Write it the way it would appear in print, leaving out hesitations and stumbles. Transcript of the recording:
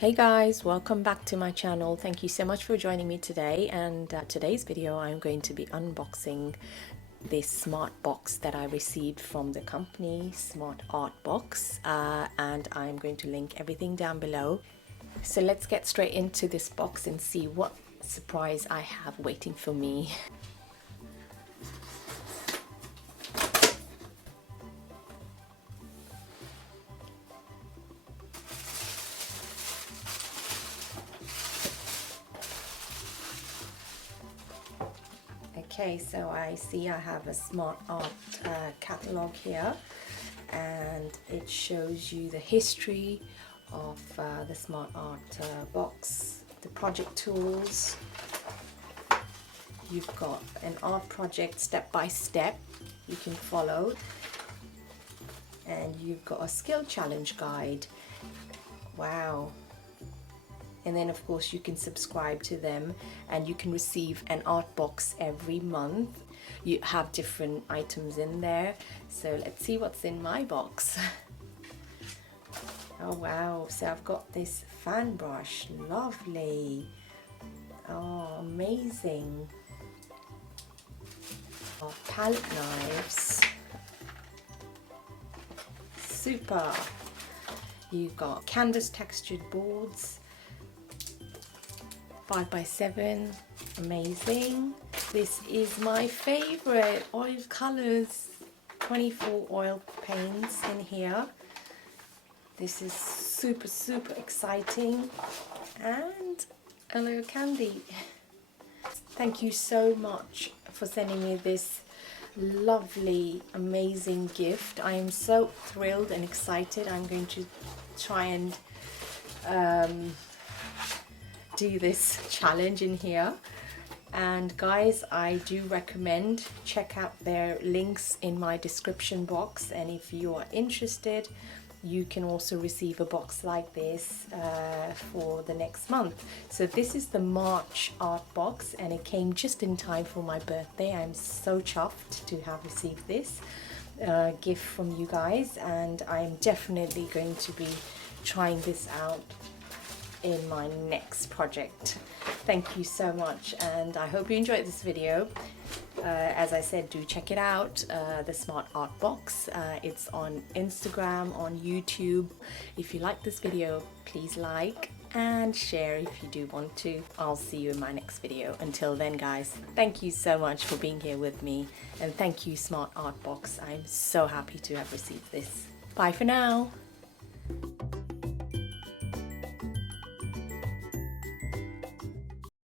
Hey guys, welcome back to my channel. Thank you so much for joining me today, and today's video I'm going to be unboxing this smart box that I received from the company Smart Art Box, and I'm going to link everything down below. So let's get straight into this box and see what surprise I have waiting for me. Okay, so I see I have a Smart Art catalog here, and it shows you the history of the Smart Art box, the project tools. You've got an art project step by step you can follow, and you've got a skill challenge guide. Wow. And then of course you can subscribe to them and you can receive an art box every month. You have different items in there, so let's see what's in my box. Oh wow, so I've got this fan brush, lovely. Oh, amazing. Oh, palette knives, super. You've got canvas textured boards, 5x7, amazing. This is my favorite, oil colors, 24 oil paints in here. This is super exciting, and a little candy. Thank you so much for sending me this lovely, amazing gift. I am so thrilled and excited. I'm going to try and do this challenge in here. And guys, I do recommend check out their links in my description box, and if you are interested you can also receive a box like this for the next month. So this is the March art box, and it came just in time for my birthday. I'm so chuffed to have received this gift from you guys, and I'm definitely going to be trying this out in my next project. Thank you so much, and I hope you enjoyed this video. As I said, do check it out, the Smart Art Box. It's on Instagram, on YouTube. If you like this video, please like and share if you do want to. I'll see you in my next video. Until then guys, thank you so much for being here with me, and thank you Smart Art Box. I'm so happy to have received this. Bye for now.